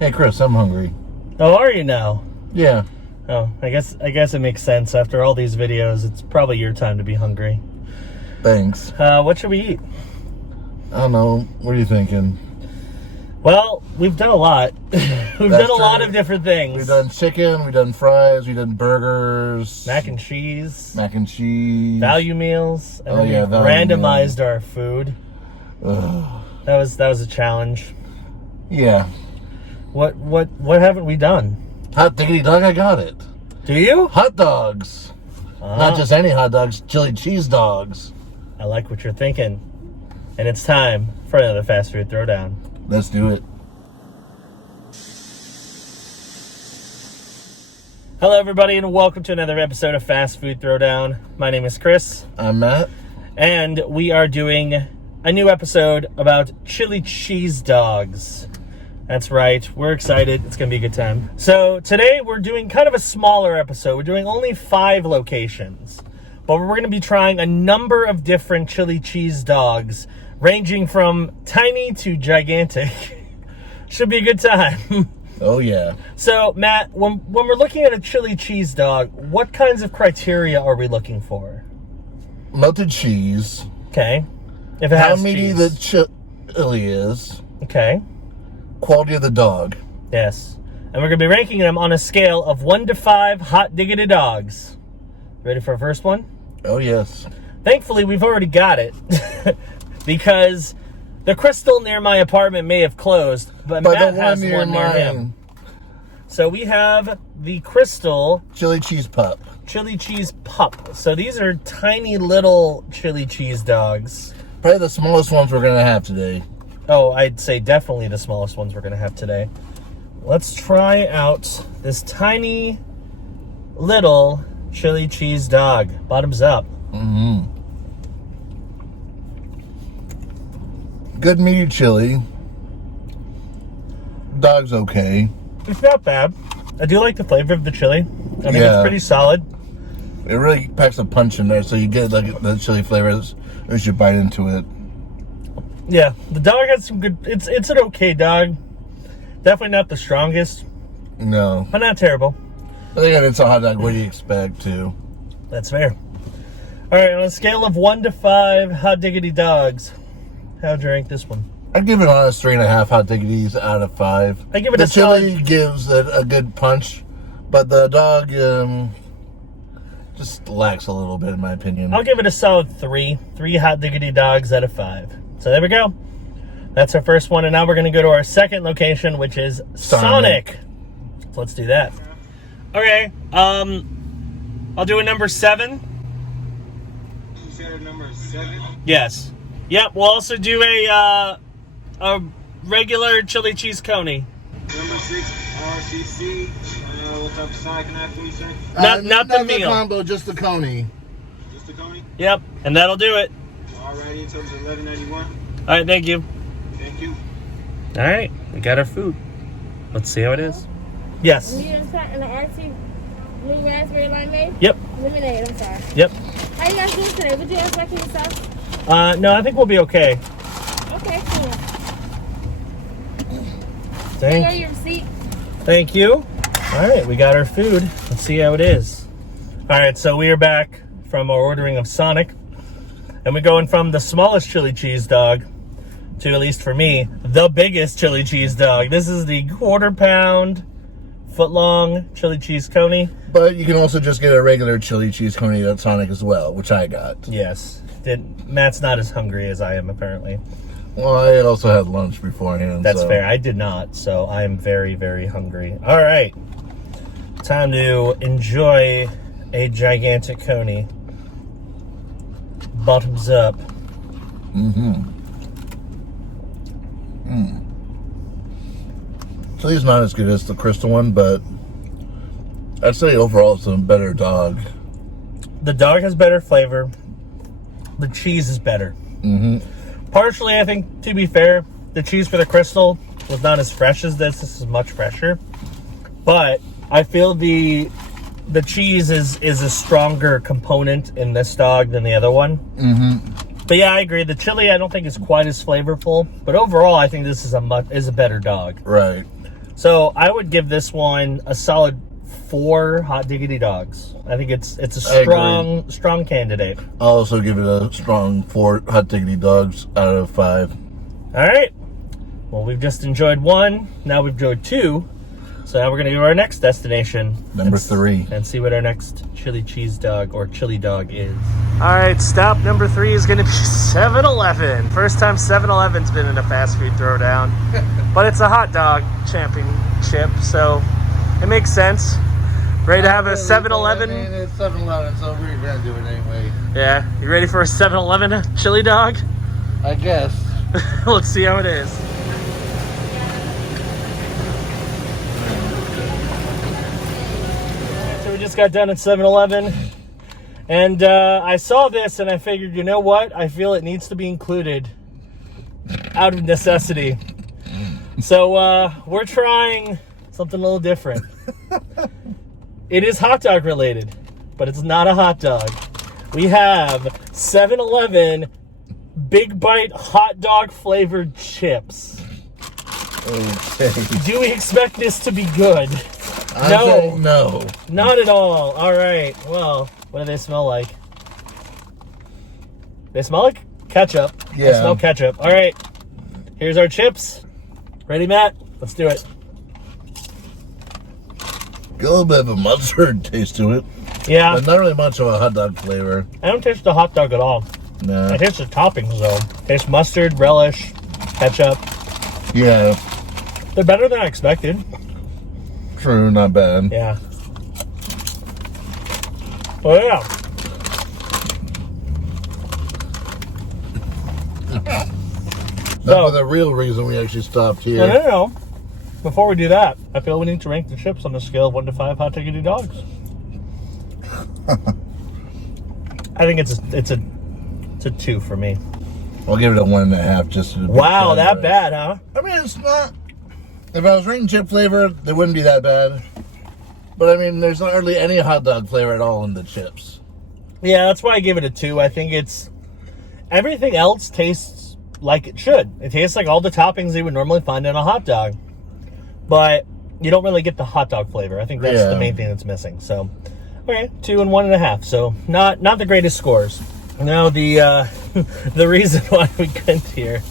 Hey Chris, I'm hungry. Oh, are you now? Yeah. Oh, I guess it makes sense. After all these videos, it's probably your time to be hungry. Thanks. What should we eat? I don't know. What are you thinking? Well, we've done a lot. We've done a lot of different things. We've done chicken, we've done fries, we've done burgers. Mac and cheese. Value meals. And Oh, yeah, we value randomized our food. Ugh. That was a challenge. Yeah. What haven't we done? Hot Diggity Dog, I got it. Do you? Hot dogs. Not just any hot dogs, chili cheese dogs. I like what you're thinking. And it's time for another fast food throwdown. Let's do it. Hello, everybody, and welcome to another episode of Fast Food Throwdown. My name is Chris. I'm Matt. And we are doing a new episode about chili cheese dogs. That's right. We're excited. It's going to be a good time. So today we're doing kind of a smaller episode. We're doing only 5 locations. But we're going to be trying a number of different chili cheese dogs, ranging from tiny to gigantic. Should be a good time. Oh, yeah. So, Matt, when we're looking at a chili cheese dog, what kinds of criteria are we looking for? Melted cheese. Okay. If it has how meaty cheese. the chili is. Okay. Quality of the dog. Yes. And we're going to be ranking them on a scale of 1 to 5 hot diggity dogs. Ready for our first one? Oh, yes. Thankfully, we've already got it. Because the Krystal near my apartment may have closed, but Matt has one near him. So we have the Krystal Chili cheese pup. Chili cheese pup. So these are tiny little chili cheese dogs. Probably the smallest ones we're going to have today. Oh, I'd say definitely the smallest ones we're going to have today. Let's try out this tiny little chili cheese dog. Bottoms up. Mm-hmm. Good meaty chili. Dog's okay. It's not bad. I do like the flavor of the chili. I think it's pretty solid. It really packs a punch in there, so you get like the chili flavors as you bite into it. Yeah, the dog has some good... It's an okay dog. Definitely not the strongest. No. But not terrible. I think it's a hot dog. What do you expect, too? That's fair. All right, on a scale of 1 to 5 hot diggity dogs, how'd you rank this one? I'd give it an honest 3.5 hot diggities out of 5. I give it the chili gives it a good punch, but the dog just lacks a little bit, in my opinion. I'll give it a solid 3. 3 hot diggity dogs out of 5. So there we go. That's our first one, and now we're going to go to our second location, which is Sonic. So let's do that. Okay, I'll do a number 7. You said a number 7? Yes. Yep, we'll also do a regular chili cheese coney. Number 6, RCC. What type of side can I have for you, sir? Not the meal. Combo, just the coney. Just the coney? Yep, and that'll do it. Alrighty, in terms of $11.91. All right, thank you. Thank you. All right, we got our food. Let's see how it is. Yes. Medium shot and the RC blue raspberry limeade? Yep. Lemonade, I'm sorry. Yep. How you guys doing today? Would you guys like any sauce? No, I think we'll be okay. Okay, cool. Thank Got your receipt? Thank you. All right, we got our food. Let's see how it is. All right, so we are back from our ordering of Sonic. And we're going from the smallest chili cheese dog to, at least for me, the biggest chili cheese dog. This is the 1/4 pound, foot-long chili cheese coney. But you can also just get a regular chili cheese coney at Sonic as well, which I got. Yes. Matt's not as hungry as I am, apparently. Well, I also had lunch beforehand. That's fair. I did not, so I am very, very hungry. All right. Time to enjoy a gigantic coney. Bottoms up. Chili's not as good as the Krystal one, but I'd say overall it's a better dog. The dog has better flavor. The cheese is better. Partially, I think, to be fair, the cheese for the Krystal was not as fresh as this. This is much fresher. But I feel the cheese is a stronger component in this dog than the other one. But yeah, I agree. The chili I don't think is quite as flavorful, but overall I think this is a better dog. Right. So I would give this one a solid 4 Hot Diggity Dogs. I think it's a strong candidate. I'll also give it a strong 4 Hot Diggity Dogs out of 5. All right. Well, we've just enjoyed 1. Now we've enjoyed 2. So now we're going to go to our next destination. Number 3. And see what our next chili cheese dog or chili dog is. All right, stop number 3 is going to be 7-Eleven. First time 7-Eleven's been in a fast food throwdown. But it's a hot dog championship, so it makes sense. Ready to have a 7-Eleven? I mean, it's 7-Eleven, so we're going to do it anyway. Yeah. You ready for a 7-Eleven chili dog? I guess. Let's see how it is. So we just got done at 7-Eleven. And I saw this and I figured, you know what? I feel it needs to be included out of necessity. So we're trying something a little different. It is hot dog related, but it's not a hot dog. We have 7-Eleven Big Bite hot dog flavored chips. Okay. Do we expect this to be good? No. No. Not at all. All right. Well, what do they smell like? They smell like ketchup. Yeah. They smell ketchup. All right. Here's our chips. Ready, Matt? Let's do it. Got a little bit of a mustard taste to it. Yeah. But not really much of a hot dog flavor. I don't taste the hot dog at all. No. I taste the toppings, though. Taste mustard, relish, ketchup. Yeah. They're better than I expected. True, not bad. Yeah. Well, yeah. That's the real reason we actually stopped here. No. Before we do that, I feel we need to rank the chips on a scale of 1 to 5 Hot Diggity Dogs. I think it's a 2 for me. I'll give it a 1.5 just to be Wow, that generous. bad, huh? I mean, it's not. If I was rating chip flavor, they wouldn't be that bad. But I mean, there's not hardly any hot dog flavor at all in the chips. Yeah, that's why I give it a 2. I think everything else tastes like it should. It tastes like all the toppings you would normally find in a hot dog. But you don't really get the hot dog flavor. I think that's the main thing that's missing. So, okay, 2 and 1.5. So not the greatest scores. Now the reason why we couldn't here,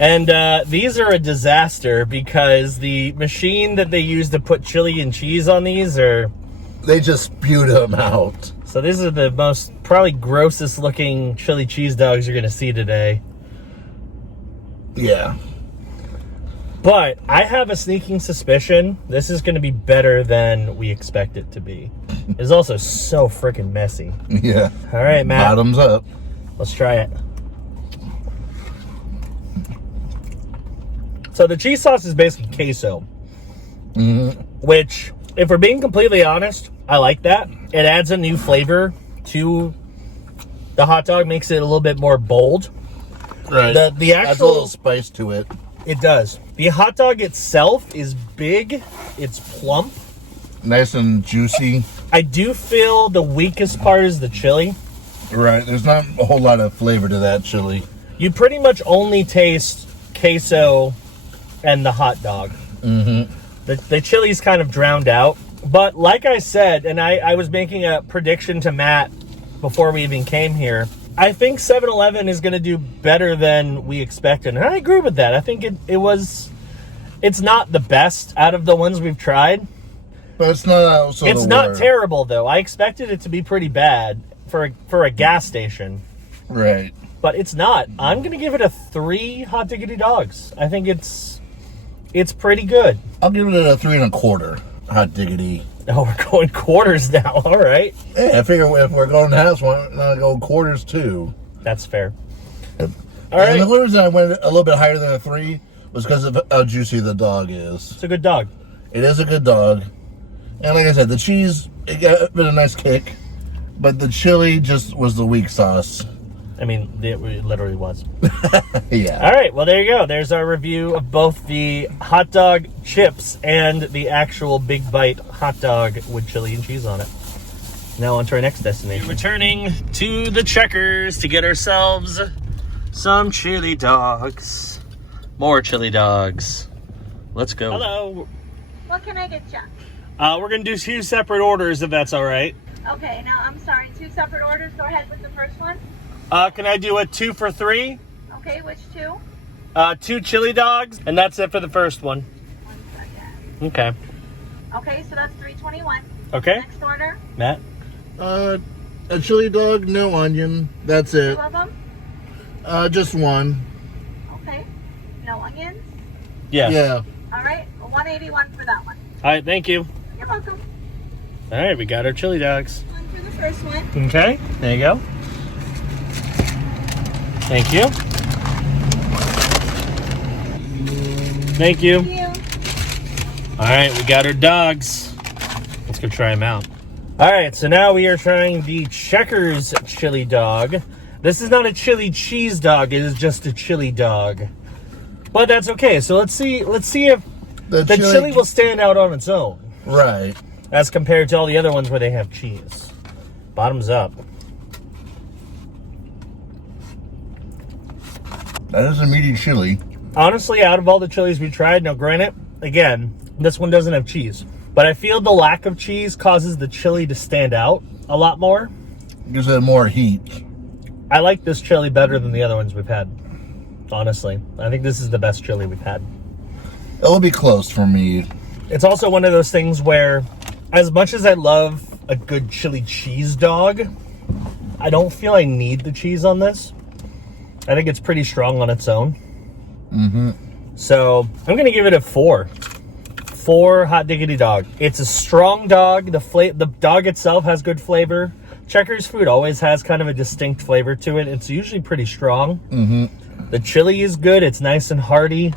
and these are a disaster because the machine that they use to put chili and cheese on these They just spewed them out. So these are the most probably grossest looking chili cheese dogs you're gonna see today. Yeah. But I have a sneaking suspicion this is going to be better than we expect it to be. It's also so freaking messy. Yeah. All right, Matt. Bottoms up. Let's try it. So the cheese sauce is basically queso. Mm-hmm. Which, if we're being completely honest, I like that. It adds a new flavor to the hot dog, makes it a little bit more bold. Right. The Adds a actual little spice to it. It does. The hot dog itself is big. It's plump. Nice and juicy. I do feel the weakest part is the chili. Right. There's not a whole lot of flavor to that chili. You pretty much only taste queso and the hot dog. Mm-hmm. The chili's kind of drowned out. But like I said, and I was making a prediction to Matt before we even came here, I think 7-Eleven is going to do better than we expected. And I agree with that. I think it's not the best out of the ones we've tried. But it's not also It's not terrible, though. I expected it to be pretty bad for a gas station. Right. But it's not. I'm going to give it a 3 Hot Diggity Dogs. I think it's pretty good. I'll give it a 3 1/4 Hot Diggity. Oh, we're going quarters now. All right. Yeah, I figure if we're going halves, why not go quarters too? That's fair. All right. And the only reason I went a little bit higher than a 3 was because of how juicy the dog is. It's a good dog. It is a good dog. And like I said, the cheese, it got a bit of a nice kick. But the chili just was the weak sauce. I mean, it literally was. Yeah. All right. Well, there you go. There's our review of both the hot dog chips and the actual Big Bite hot dog with chili and cheese on it. Now on to our next destination. Returning to the Checkers to get ourselves some chili dogs. More chili dogs. Let's go. Hello. What can I get you? We're gonna do 2 separate orders if that's all right. Okay, now I'm sorry, 2 separate orders. Go ahead with the first one. Can I do a 2 for $3? Okay, which 2? 2 chili dogs, and that's it for the first one. 1 second. Okay. Okay, so that's $3.21. Okay. Next order. Matt? A chili dog, no onion. That's 2 it. of them. Just one. Okay. No onions. Yes. Yeah. All right. $181 for that one. All right, thank you. You're welcome. All right, we got our chili dogs. One for the first one. Okay, there you go. Thank you. Thank you. Thank you. All right, we got our dogs. Let's go try them out. All right, so now we are trying the Checkers chili dog. This is not a chili cheese dog. It is just a chili dog. But that's okay. So let's see if the chili will stand out on its own. Right. As compared to all the other ones where they have cheese. Bottoms up. That is a meaty chili. Honestly, out of all the chilies we tried, now granted, again, this one doesn't have cheese. But I feel the lack of cheese causes the chili to stand out a lot more. Gives it more heat. I like this chili better than the other ones we've had. Honestly, I think this is the best chili we've had. It'll be close for me. It's also one of those things where, as much as I love a good chili cheese dog, I don't feel I need the cheese on this. I think it's pretty strong on its own. Mm-hmm. So I'm gonna give it a 4. 4 Hot Diggity Dog. It's a strong dog. The dog itself has good flavor. Checkers food always has kind of a distinct flavor to it. It's usually pretty strong. Mm-hmm. The chili is good. It's nice and hearty.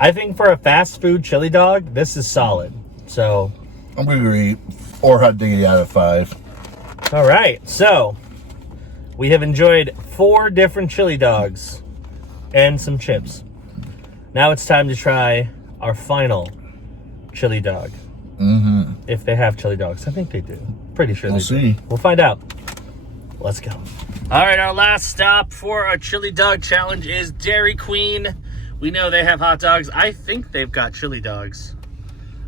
I think for a fast food chili dog, this is solid. So I'm gonna agree. 4 Hot Diggity out of 5. all right, so we have enjoyed 4 different chili dogs and some chips. Now it's time to try our final chili dog. Mm-hmm. If they have chili dogs. I think they do. Pretty sure We'll they see. do. We'll find out. Let's go. All right, our last stop for our chili dog challenge is Dairy Queen. We know they have hot dogs. I think they've got chili dogs.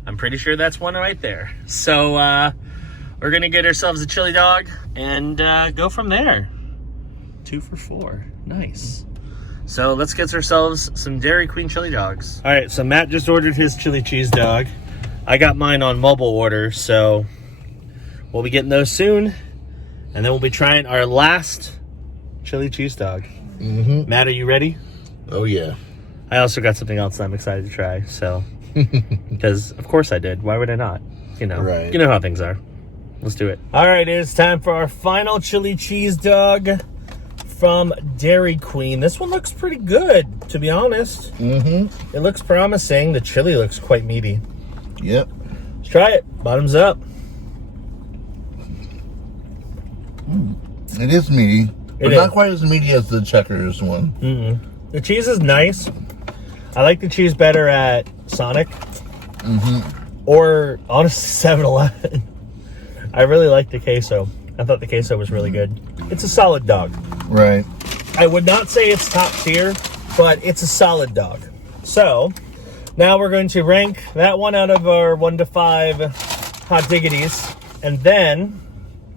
I'm pretty sure that's one right there. So we're gonna get ourselves a chili dog and go from there. 2 for $4. Nice. So let's get ourselves some Dairy Queen chili dogs. All right, so Matt just ordered his chili cheese dog. I got mine on mobile order, so we'll be getting those soon. And then we'll be trying our last chili cheese dog. Mm-hmm. Matt, are you ready? Oh, yeah. I also got something else that I'm excited to try, so. Because, of course I did. Why would I not? You know, Right. You know how things are. Let's do it. All right, it is time for our final chili cheese dog from Dairy Queen. This one looks pretty good, to be honest. Mm-hmm. It looks promising. The chili looks quite meaty. Yep. Let's try it. Bottoms up. It is meaty, but It not is. quite as meaty as the Checkers one. Mm-mm. The cheese is nice. I like the cheese better at Sonic. Mm-hmm. Or, honestly, 7-Eleven. I really like the queso. I thought the queso was really good. It's a solid dog. Right. I would not say it's top tier, but it's a solid dog. So, now we're going to rank that one out of our 1 to 5 Hot Diggities. And then,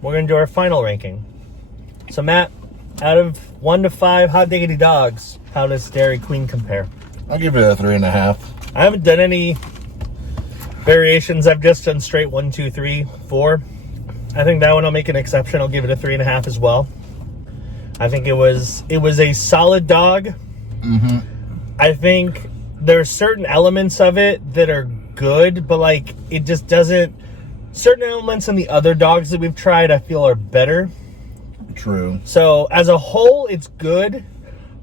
we're going to do our final ranking. So, Matt, out of 1 to 5 Hot Diggity Dogs, how does Dairy Queen compare? I'll give it a 3.5. I haven't done any variations. I've just done straight 1, 2, 3, 4. I think that one I'll make an exception. I'll give it a 3.5 as well. I think it was a solid dog. Mm-hmm. I think there's certain elements of it that are good, but like it just doesn't. Certain elements in the other dogs that we've tried, I feel, are better. True. So as a whole, it's good,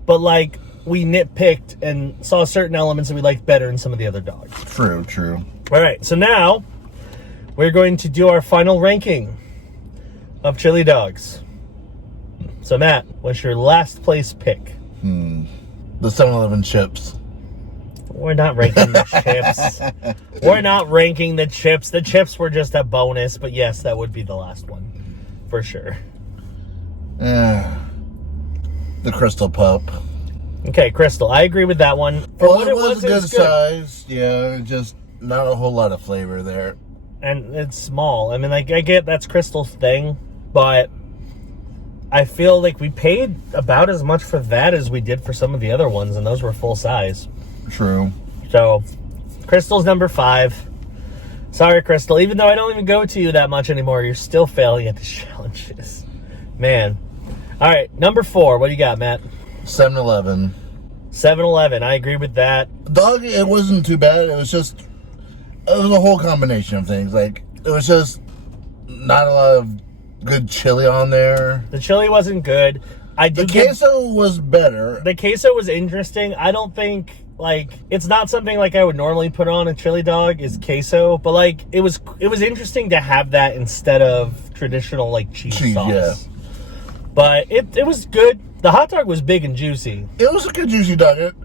but like we nitpicked and saw certain elements that we liked better in some of the other dogs. True, true. All right, so now we're going to do our final ranking of chili dogs. So Matt, what's your last place pick? The 7-Eleven chips. We're not ranking the chips. We're not ranking the chips. The chips were just a bonus, but yes, that would be the last one for sure. The Krystal pup. Okay, Krystal, I agree with that one. For Well, what it was a good good. size. Yeah, it not a whole lot of flavor there. And it's small. I mean, like, I get that's Krystal's thing, but I feel like we paid about as much for that as we did for some of the other ones, and those were full size. True. So, Krystal's number 5. Sorry, Krystal. Even though I don't even go to you that much anymore, you're still failing at the challenges. Man. All right, number 4. What do you got, Matt? 7-Eleven. 7-Eleven. I agree with that. Dog, it wasn't too bad. It was a whole combination of things. Like, it was just not a lot of good chili on there. The chili wasn't good. The queso was better. The queso was interesting. I don't think, like, it's not something like I would normally put on a chili dog is queso, but like it was interesting to have that instead of traditional like cheese sauce. Yeah. But it was good. The hot dog was big and juicy. It was a good juicy dog.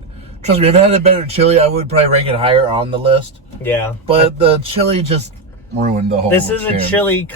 Trust me, if it had a better chili, I would probably rank it higher on the list. Yeah. But the chili just ruined the whole This is a chili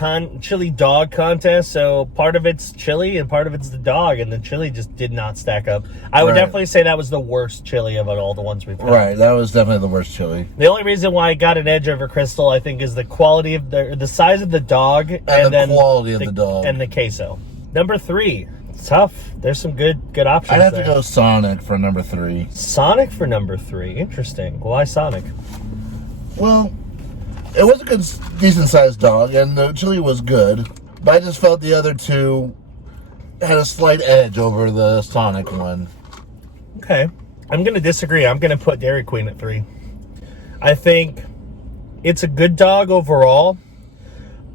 dog contest, so part of it's chili and part of it's the dog, and the chili just did not stack up. I would definitely say that was the worst chili of all the ones we've had. Right, that was definitely the worst chili. The only reason why I got an edge over Krystal, I think, is the quality of the size of the dog and the quality of the dog and the queso. Number 3, it's tough. There's some good options. I'd have to go Sonic for number 3. Sonic for number 3. Interesting. Why Sonic? Well, it was a good, decent-sized dog, and the chili was good. But I just felt the other two had a slight edge over the Sonic one. Okay. I'm going to disagree. I'm going to put Dairy Queen at 3. I think it's a good dog overall,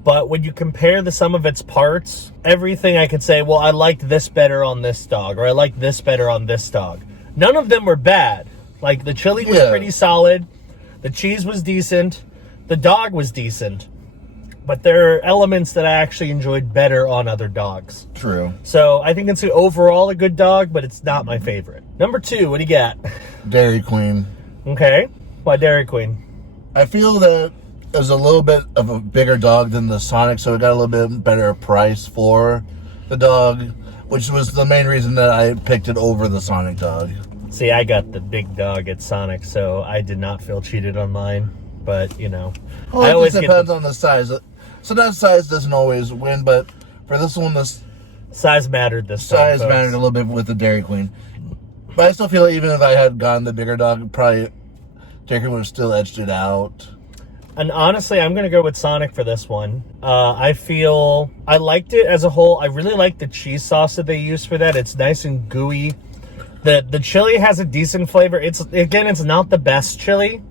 but when you compare the sum of its parts, everything I could say, well, I liked this better on this dog, or I liked this better on this dog. None of them were bad. Like, the chili was pretty solid. The cheese was decent. The dog was decent, but there are elements that I actually enjoyed better on other dogs. True. So I think it's overall a good dog, but it's not my favorite. Number 2, what do you got? Dairy Queen. Okay. Why Dairy Queen? I feel that it was a little bit of a bigger dog than the Sonic, so it got a little bit better price for the dog, which was the main reason that I picked it over the Sonic dog. See, I got the big dog at Sonic, so I did not feel cheated on mine. But, you know, well, I always depends on the size. So that size doesn't always win, but for this one, the size mattered this time. Size mattered a little bit with the Dairy Queen. But I still feel like even if I had gotten the bigger dog, probably Dairy Queen would have still edged it out. And honestly, I'm going to go with Sonic for this one. I feel I liked it as a whole. I really like the cheese sauce that they use for that. It's nice and gooey. The chili has a decent flavor. It's not the best chili,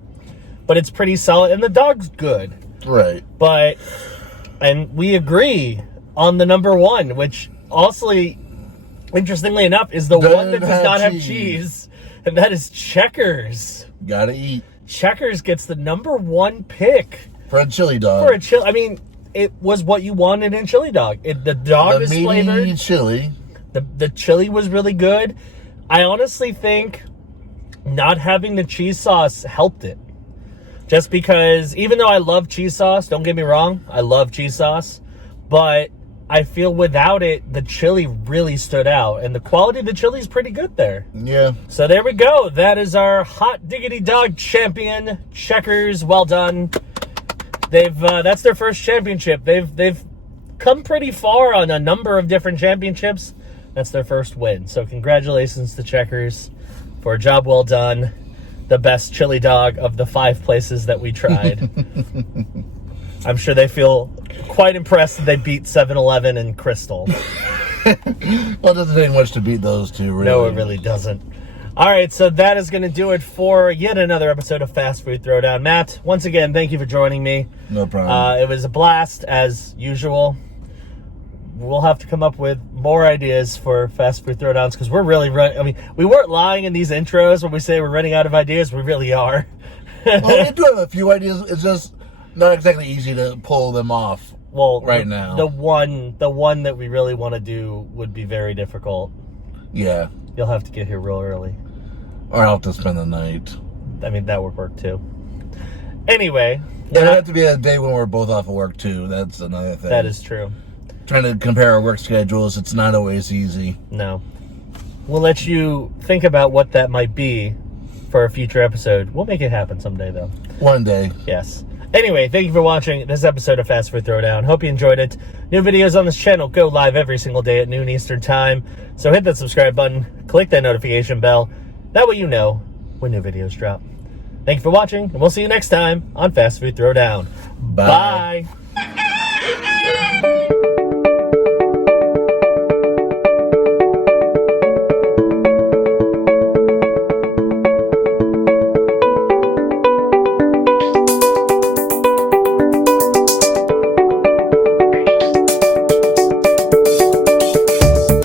but it's pretty solid, and the dog's good. Right. And we agree on the number 1, which also, interestingly enough, is the one that does not have cheese, and that is Checkers. Gotta eat. Checkers gets the number 1 pick. For a chili dog. I mean, it was what you wanted in chili dog. The dog is flavored. Chili. The chili was really good. I honestly think not having the cheese sauce helped it. Just because, even though I love cheese sauce, don't get me wrong, I love cheese sauce, but I feel without it, the chili really stood out, and the quality of the chili is pretty good there. Yeah. So there we go. That is our Hot Diggity Dog champion, Checkers. Well done. That's their first championship. They've come pretty far on a number of different championships. That's their first win. So congratulations to Checkers for a job well done. The best chili dog of the 5 places that we tried. I'm sure they feel quite impressed that they beat 7-Eleven and Krystal. Well, it doesn't take much to beat those two, really. No, it really doesn't. All right, so that is going to do it for yet another episode of Fast Food Throwdown. Matt, once again, thank you for joining me. No problem. It was a blast, as usual. We'll have to come up with more ideas for Fast Food Throwdowns, because we're really running. I mean, we weren't lying in these intros when we say we're running out of ideas. We really are. Well, we do have a few ideas. It's just not exactly easy to pull them off now. The one that we really want to do would be very difficult. Yeah. You'll have to get here real early. Or I'll have to spend the night. I mean, that would work too. Anyway. It'd have to be a day when we're both off of work too. That's another thing. That is true. Trying to compare our work schedules, it's not always easy. No. We'll let you think about what that might be for a future episode. We'll make it happen someday, though. One day. Yes. Anyway, thank you for watching this episode of Fast Food Throwdown. Hope you enjoyed it. New videos on this channel go live every single day at noon Eastern time. So hit that subscribe button, click that notification bell. That way you know when new videos drop. Thank you for watching, and we'll see you next time on Fast Food Throwdown. Bye. Bye.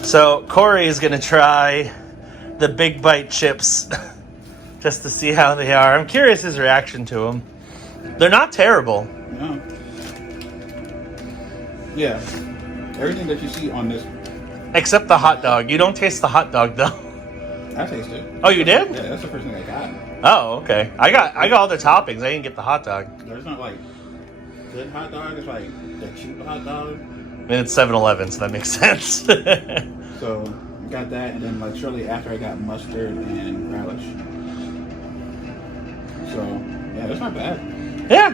So Corey is going to try the Big Bite chips just to see how they are. I'm curious his reaction to them. They're not terrible. No. Yeah. Everything that you see on this, Except the hot dog. You don't taste the hot dog though. I tasted it. Oh, you did? Yeah, that's the first thing I got. Oh, okay. I got all the toppings. I didn't get the hot dog. There's not like good hot dog. It's like the cheap hot dog. I mean, it's 7-Eleven, so that makes sense. So got that, and then like shortly after I got mustard and relish. So yeah, that's not bad. Yeah.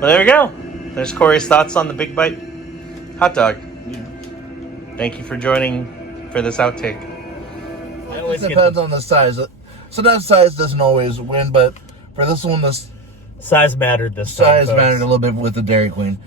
Well, there we go. There's Corey's thoughts on the Big Bite hot dog. Yeah. Thank you for joining for this outtake. I always It get depends on the size. Sometimes size doesn't always win, but for this one, the size mattered this time. size folks. mattered a little bit with the Dairy Queen.